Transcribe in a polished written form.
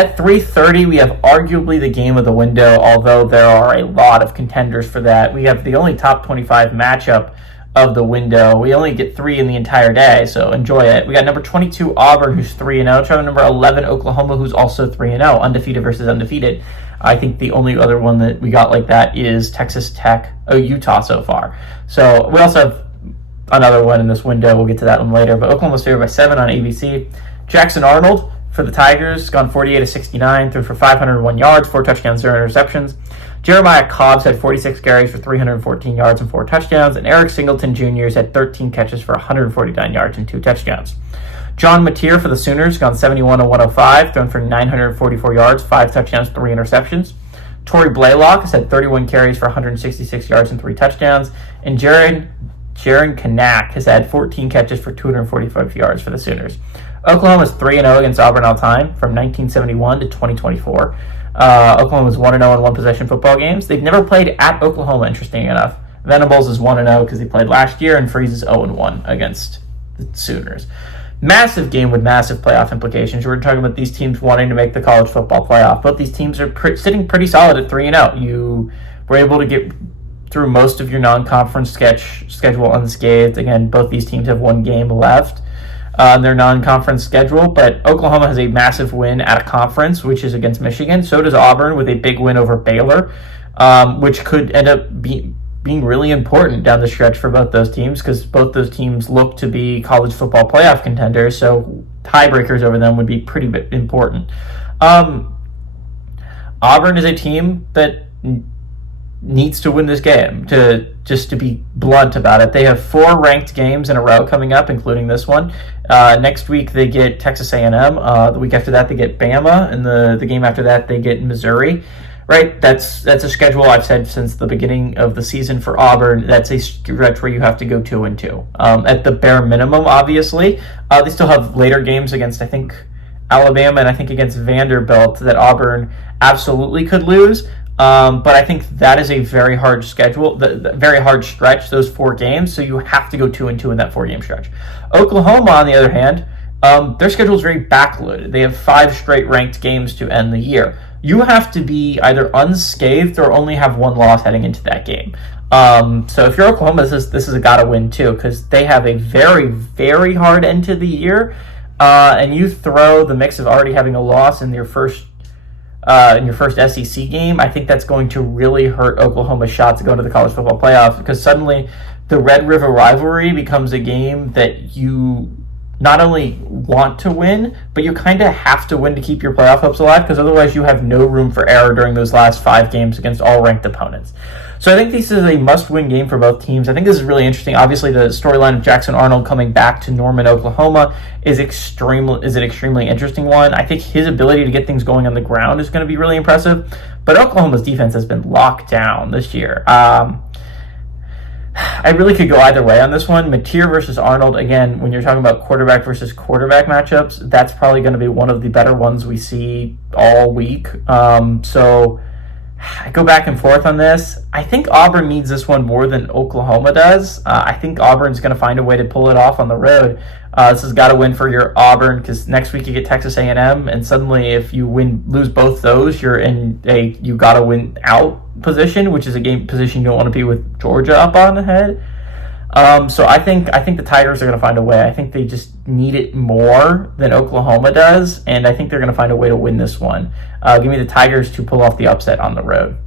At 3:30, we have arguably the game of the window, although there are a lot of contenders for that. We have the only top 25 matchup of the window. We only get 3 in the entire day, so enjoy it. We got number 22 Auburn, who's 3-0. Try number 11 Oklahoma, who's also 3-0, undefeated versus undefeated. I think the only other one that we got like that is Texas Tech, Utah so far. So we also have another one in this window. We'll get to that one later. But Oklahoma's favored by 7 on ABC. Jackson Arnold for the Tigers, gone 48-69, threw for 501 yards, 4 touchdowns, 0 interceptions. Jeremiah Cobbs had 46 carries for 314 yards and 4 touchdowns, and Eric Singleton Jr. had 13 catches for 149 yards and 2 touchdowns. John Mateer for the Sooners, gone 71-105, thrown for 944 yards, 5 touchdowns, 3 interceptions. Torrey Blaylock has had 31 carries for 166 yards and 3 touchdowns, and Jaron Kanak has had 14 catches for 245 yards for the Sooners. Oklahoma is 3-0 against Auburn all time from 1971 to 2024. Oklahoma is 1-0 in one-possession football games. They've never played at Oklahoma, interesting enough. Venables is 1-0 because they played last year, and Freeze is 0-1 against the Sooners. Massive game with massive playoff implications. We're talking about these teams wanting to make the college football playoff. Both these teams are sitting pretty solid at 3-0. You were able to get through most of your non-conference schedule unscathed. Again, both these teams have one game left on their non-conference schedule, but Oklahoma has a massive win at a conference, which is against Michigan. So does Auburn with a big win over Baylor, which could end up being really important down the stretch for both those teams, because both those teams look to be college football playoff contenders, so tiebreakers over them would be pretty important. Auburn is a team that needs to win this game, to be blunt about it. They have 4 ranked games in a row coming up, including this one. Next week they get Texas A&M. The week after that they get Bama, and the game after that they get Missouri. Right, that's a schedule I've said since the beginning of the season for Auburn. That's a stretch where you have to go 2-2 at the bare minimum. Obviously, they still have later games against, I think, Alabama and I think against Vanderbilt that Auburn absolutely could lose. But I think that is a very hard schedule, very hard stretch, those 4 games. So you have to go 2-2 in that 4-game stretch. Oklahoma, on the other hand, their schedule is very backloaded. They have 5 straight ranked games to end the year. You have to be either unscathed or only have 1 loss heading into that game. So if you're Oklahoma, this is a gotta win too, because they have a very, very hard end to the year. And you throw the mix of already having a loss in your first SEC game, I think that's going to really hurt Oklahoma's shot to go into the college football playoff, because suddenly the Red River rivalry becomes a game that you not only want to win, but you kind of have to win to keep your playoff hopes alive, because otherwise you have no room for error during those last 5 games against all ranked opponents. So I think this is a must-win game for both teams. I think this is really interesting. Obviously, the storyline of Jackson Arnold coming back to Norman, Oklahoma is an extremely interesting one. I think his ability to get things going on the ground is going to be really impressive, but Oklahoma's defense has been locked down this year. I really could go either way on this one. Mateer versus Arnold, again, when you're talking about quarterback versus quarterback matchups, that's probably going to be one of the better ones we see all week. So I go back and forth on this. I think Auburn needs this one more than Oklahoma does. I think Auburn's going to find a way to pull it off on the road. This has got to win for your Auburn, because next week you get Texas A&M, and suddenly if you lose both those, you're in a you got to win out position, which is a game position you don't want to be with Georgia up on ahead. So I think the Tigers are going to find a way. I think they just need it more than Oklahoma does, and I think they're going to find a way to win this one. Give me the Tigers to pull off the upset on the road.